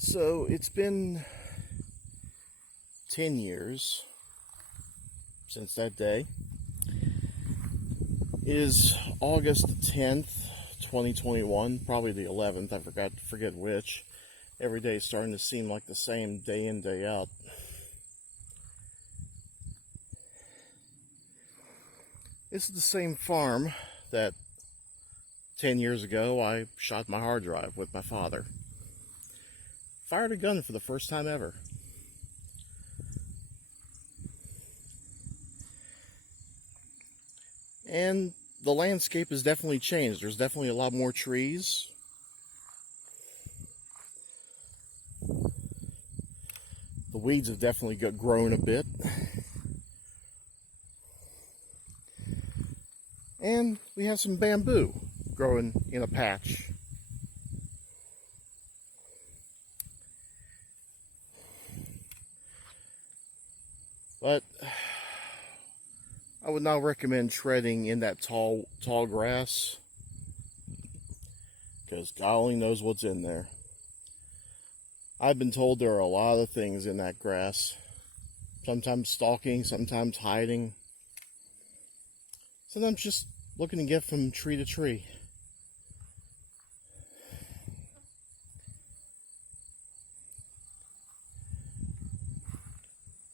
So it's been 10 years since that day. It is August the 10th, 2021, probably the 11th, I forget which. Every day is starting to seem like the same day in, day out. This is the same farm that 10 years ago I shot my hard drive with my father. Fired a gun for the first time ever. And the landscape has definitely changed. There's definitely a lot more trees. The weeds have definitely grown a bit. And we have some bamboo growing in a patch. But I would not recommend treading in that tall grass, because God only knows what's in there. I've been told there are a lot of things in that grass. Sometimes stalking, sometimes hiding. Sometimes just looking to get from tree to tree.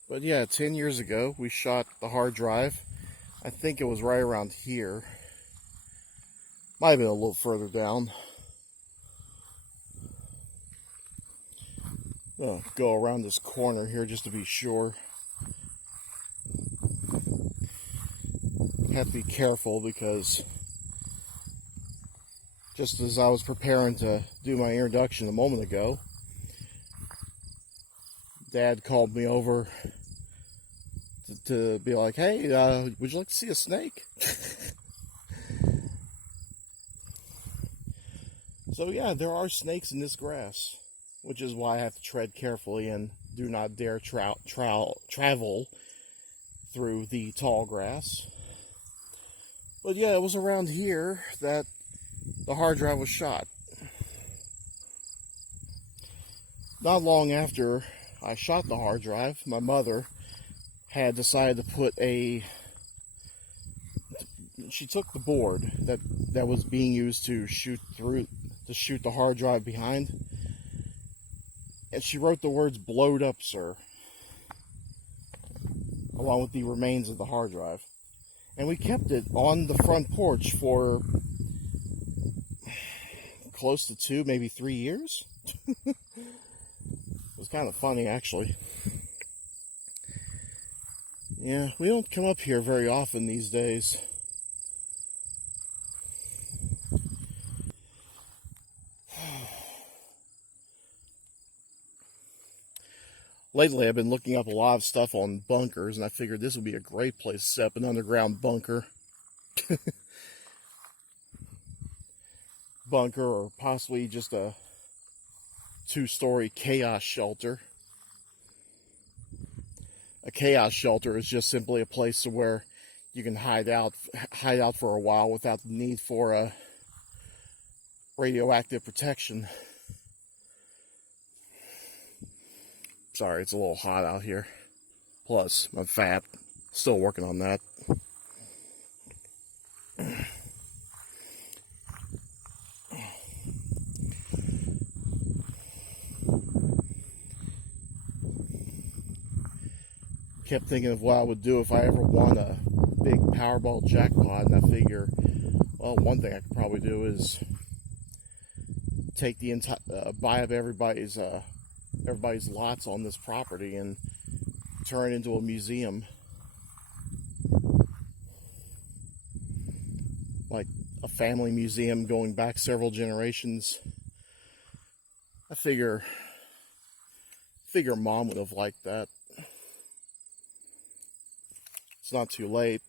But yeah, 10 years ago, we shot the hard drive. I think it was right around here. Might have been a little further down. I'll go around this corner here just to be sure. Have to be careful because just as I was preparing to do my introduction a moment ago, Dad called me over to be like, hey, would you like to see a snake? So yeah, there are snakes in this grass, which is why I have to tread carefully and do not dare travel through the tall grass. But yeah, it was around here that the hard drive was shot. Not long after I shot the hard drive, my mother had decided to put she took the board that was being used to shoot the hard drive behind, and she wrote the words "blowed up, sir," along with the remains of the hard drive. And we kept it on the front porch for close to 2, maybe 3 years. It was kind of funny, actually. Yeah, we don't come up here very often these days. Lately, I've been looking up a lot of stuff on bunkers, and I figured this would be a great place to set up an underground bunker. Bunker, or possibly just a 2-story chaos shelter. A chaos shelter is just simply a place where you can hide out for a while without the need for a radioactive protection. Sorry, it's a little hot out here. Plus, I'm fat. Still working on that. Kept thinking of what I would do if I ever won a big Powerball jackpot, and I figure, well, one thing I could probably do is take the buy up everybody's lots on this property and turn it into a museum, like a family museum going back several generations. I figure Mom would have liked that. It's not too late.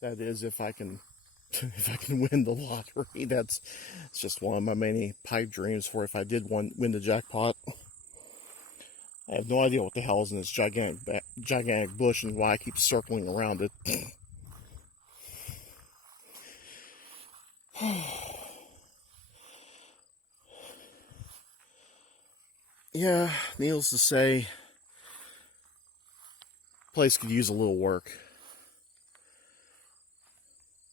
That is, if I can win the lottery. It's just one of my many pipe dreams for if I did win the jackpot. I have no idea what the hell is in this gigantic bush and why I keep circling around it. yeah, needless to say, place could use a little work.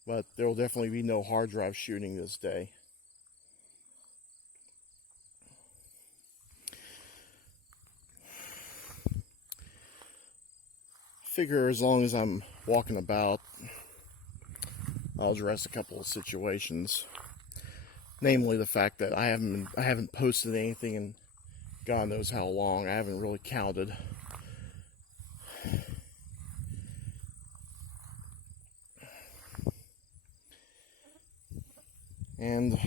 But there will definitely be no hard drive shooting this day. Figure as long as I'm walking about, I'll address a couple of situations. Namely, the fact that I haven't posted anything in God knows how long. I haven't really counted. And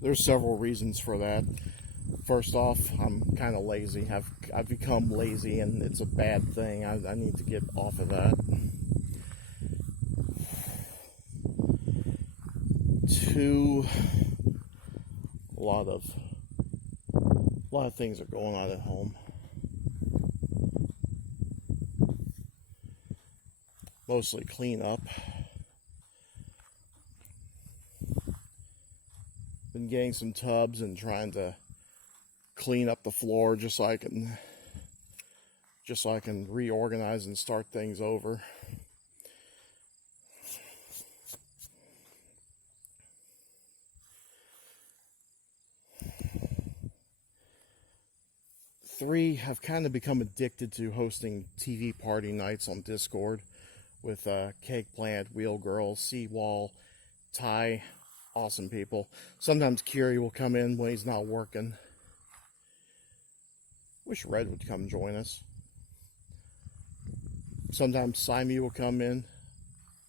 there's several reasons for that. First off, I'm kind of lazy. I've become lazy, and it's a bad thing. I need to get off of that. Two, a lot of things are going on at home. Mostly cleanup. Been getting some tubs and trying to clean up the floor just so I can reorganize and start things over. Three, I've kind of become addicted to hosting TV party nights on Discord with Cake Plant, Wheel Girl, Seawall, Ty, awesome people. Sometimes Kiri will come in when he's not working. Wish Red would come join us. Sometimes Simey will come in.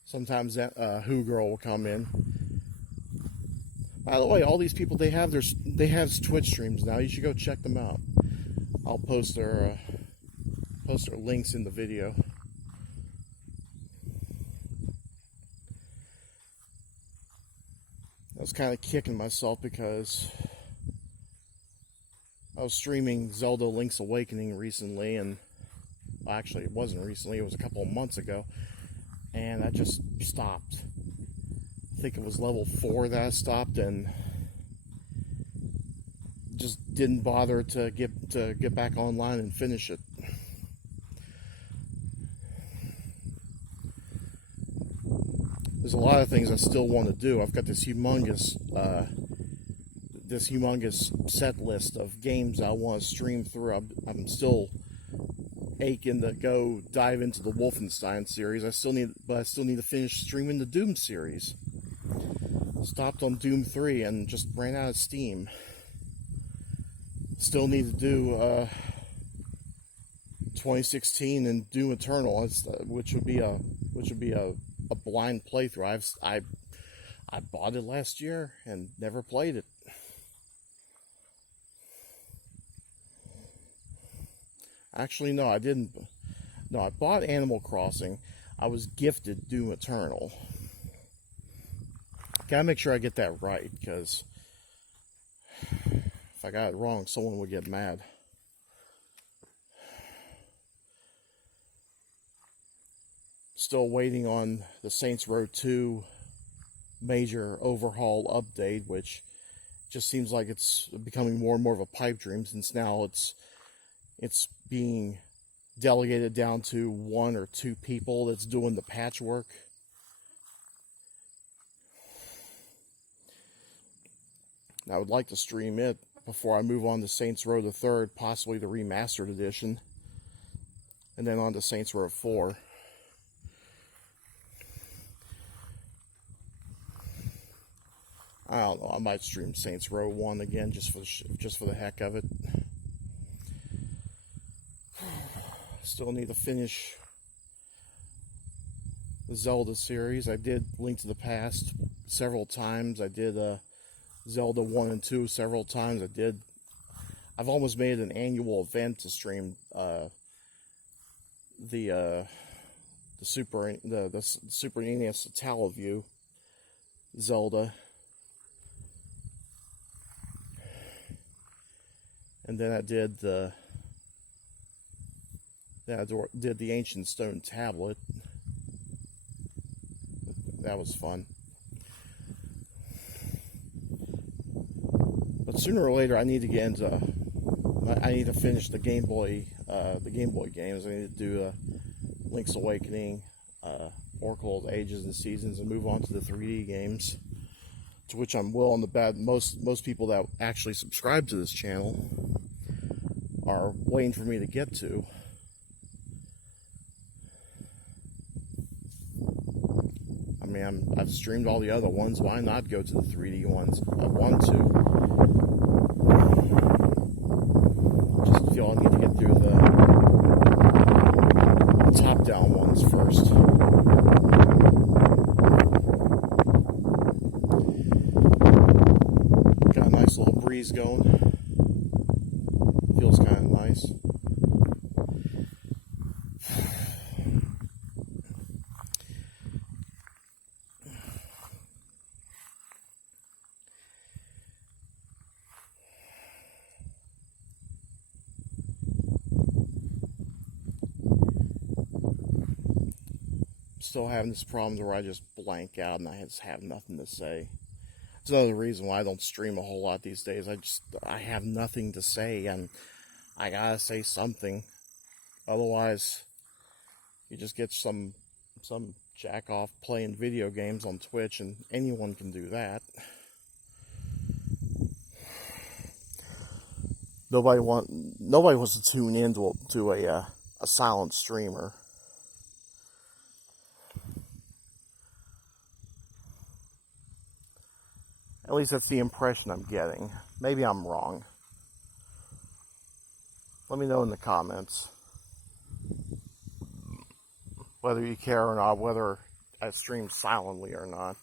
Sometimes Who Girl will come in. By the way, all these people, they have Twitch streams now. You should go check them out. I'll post their links in the video. I was kind of kicking myself because I was streaming Zelda Link's Awakening recently, and well, actually it wasn't recently, it was a couple of months ago, and I just stopped. I think it was level 4 that I stopped, and just didn't bother to get back online and finish it. There's a lot of things I still want to do. I've got this humongous set list of games I want to stream through. I'm still aching to go dive into the Wolfenstein series. I still need to finish streaming the Doom series. Stopped on Doom 3 and just ran out of steam. Still need to do 2016 and Doom Eternal, which would be a blind playthrough. I bought it last year and never played it. Actually, no, I didn't. No, I bought Animal Crossing. I was gifted Doom Eternal. Gotta make sure I get that right, because if I got it wrong, someone would get mad. Still waiting on the Saints Row 2 major overhaul update, which just seems like it's becoming more and more of a pipe dream, since now it's being delegated down to 1 or 2 people that's doing the patchwork. I would like to stream it before I move on to Saints Row the 3rd, possibly the remastered edition, and then on to Saints Row 4. I don't know, I might stream Saints Row 1 again just for the heck of it. Still need to finish the Zelda series. I did Link to the Past several times. I did Zelda 1 and 2 several times. I've almost made an annual event to stream the Super NES Talaview Zelda. And then I did the Ancient Stone Tablet. That was fun. But sooner or later, I need to get into I need to finish the Game Boy games. I need to do Link's Awakening, Oracle of Ages and Seasons, and move on to the 3D games, to which I'm well on the bad. Most people that actually subscribe to this channel are waiting for me to get to. I mean, I've streamed all the other ones. Why not go to the 3D ones? I want to. Just feel I need to get through the top-down ones first. Got a nice little breeze going. Feels kind of nice. Still having this problem where I just blank out and I just have nothing to say. It's another reason why I don't stream a whole lot these days. I have nothing to say, and I gotta say something. Otherwise, you just get some jack off playing video games on Twitch, and anyone can do that. Nobody wants to tune in to a silent streamer. At least that's the impression I'm getting. Maybe I'm wrong. Let me know in the comments whether you care or not, whether I stream silently or not.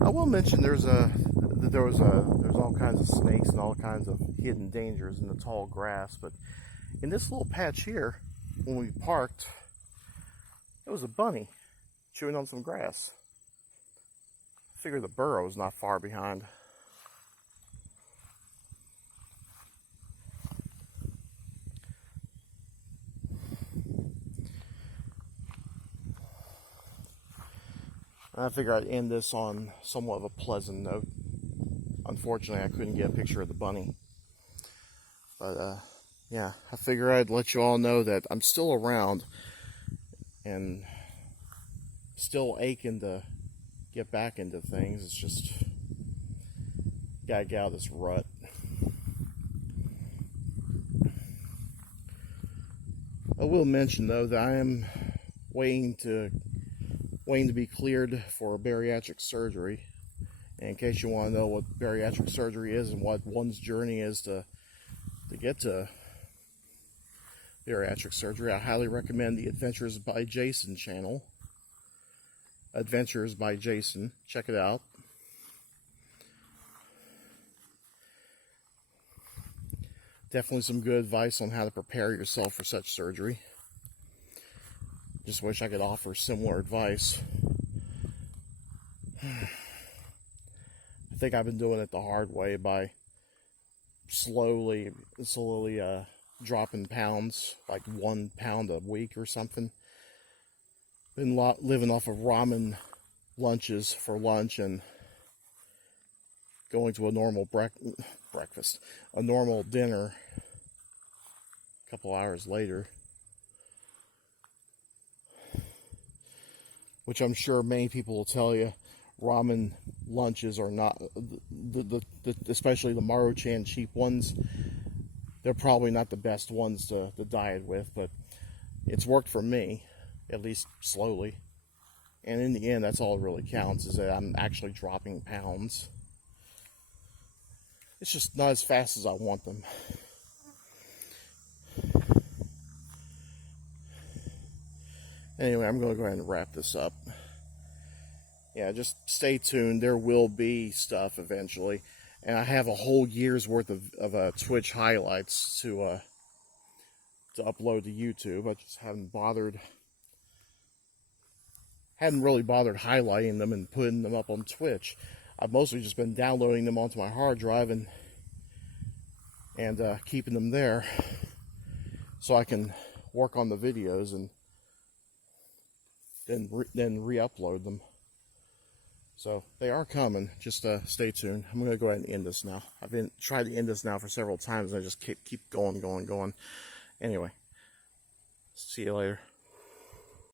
I will mention there's all kinds of snakes and all kinds of hidden dangers in the tall grass, but in this little patch here, when we parked, there was a bunny chewing on some grass. I figure the burrow's not far behind. I figure I'd end this on somewhat of a pleasant note. Unfortunately, I couldn't get a picture of the bunny. But, yeah, I figure I'd let you all know that I'm still around and still aching to get back into things. It's just, gotta get out of this rut. I will mention, though, that I am waiting to be cleared for a bariatric surgery. And in case you want to know what bariatric surgery is and what one's journey is to get to bariatric surgery, I highly recommend the Adventures by Jason channel. Adventures by Jason. Check it out. Definitely some good advice on how to prepare yourself for such surgery. Just wish I could offer similar advice. I think I've been doing it the hard way by slowly dropping pounds, like 1 pound a week or something. Been living off of ramen lunches for lunch and going to a normal breakfast, a normal dinner a couple hours later. Which I'm sure many people will tell you, ramen lunches are not, especially the Maruchan cheap ones, they're probably not the best ones to diet with, but it's worked for me, at least slowly. And in the end, that's all that really counts, is that I'm actually dropping pounds. It's just not as fast as I want them. Anyway, I'm going to go ahead and wrap this up. Yeah, just stay tuned. There will be stuff eventually. And I have a whole year's worth of Twitch highlights to upload to YouTube. I just haven't really bothered highlighting them and putting them up on Twitch. I've mostly just been downloading them onto my hard drive and keeping them there so I can work on the videos and then re-upload them. So they are coming. Just stay tuned. I'm going to go ahead and end this now. I've been tried to end this now for several times, and I just keep going. Anyway, see you later.